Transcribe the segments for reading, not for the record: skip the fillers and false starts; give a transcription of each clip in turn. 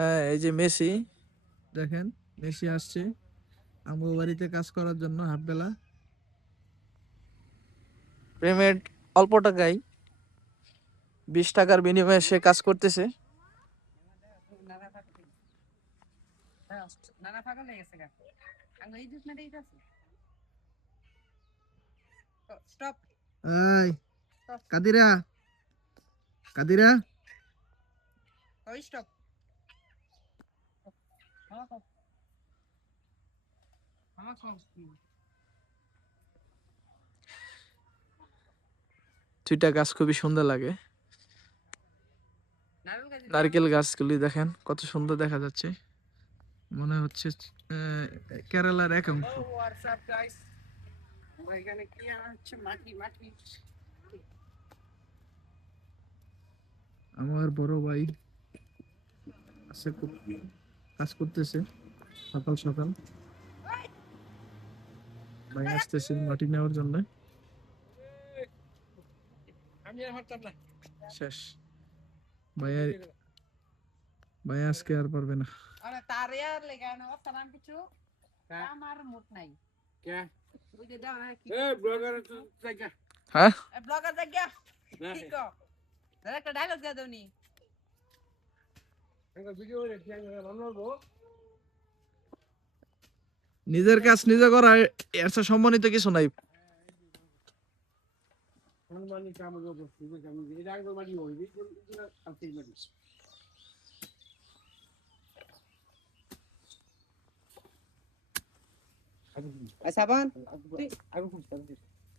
হ্যাঁ, এই যে মেসি, দেখেন মেসি আসছে আমার বাড়িতে কাজ করার জন্য হাফ বেলা। পেমেন্ট অল্প টাকায়, 20 টাকার বিনিময়ে সে কাজ করতেছে। এই কাদিরা, কাদিরা, দুইটা গাছ খুবই সুন্দর লাগে। নারকেল গাছগুলি দেখেন কত সুন্দর দেখা যাচ্ছে, মনে হচ্ছে কেরালার এক অংশ। আমার বড় ভাই আছে, খুব কাজ করতেছে সকাল সকাল। ভাই আসতেছে মাটি নেওয়ার জন্য। শেষ ভাইয়া, ভাইয়া আজকে আর পারবে না। হ্যাঁ, নিজের কাজ নিজে করা এর চেয়ে সম্মানিত কিছু নাই।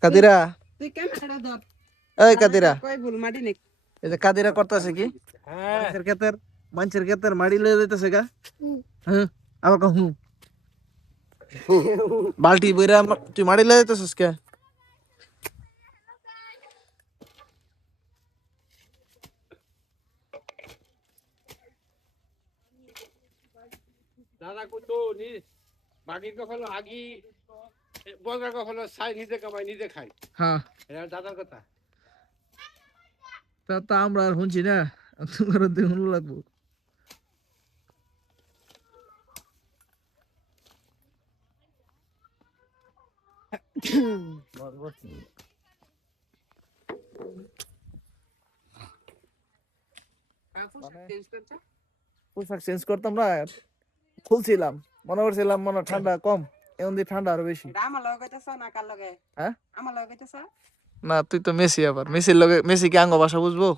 কাদিরা, এই কাদিরা, এই যে কাদিরা করতেছে কি মানুষের ক্ষেতের মাড়ি লয়ে যাইতেছে গা। হ্যাঁ, আবার কহু বালতি বইরা তুই মাড়ি লয়ে যাইতেছিস কে? দাদা কইতো নি বাকির কখনো আগি বজার কখনো সাই নিজে কামাই নিজে খাই। হ্যাঁ, এটা দাদার কথা। তা আমরা আর শুনছি না, তোমার দেখুন লাগবো। পোশাক চেঞ্জ করতাম না, খুলছিলাম, মনে করছিলাম মনে ঠান্ডা কম, এখন দিয়ে ঠান্ডা আরো বেশি। হ্যাঁ, না তুই তো মেসি, আবার মেসির লগে মেসি কি আঙ্গ ভাষা বুঝবো?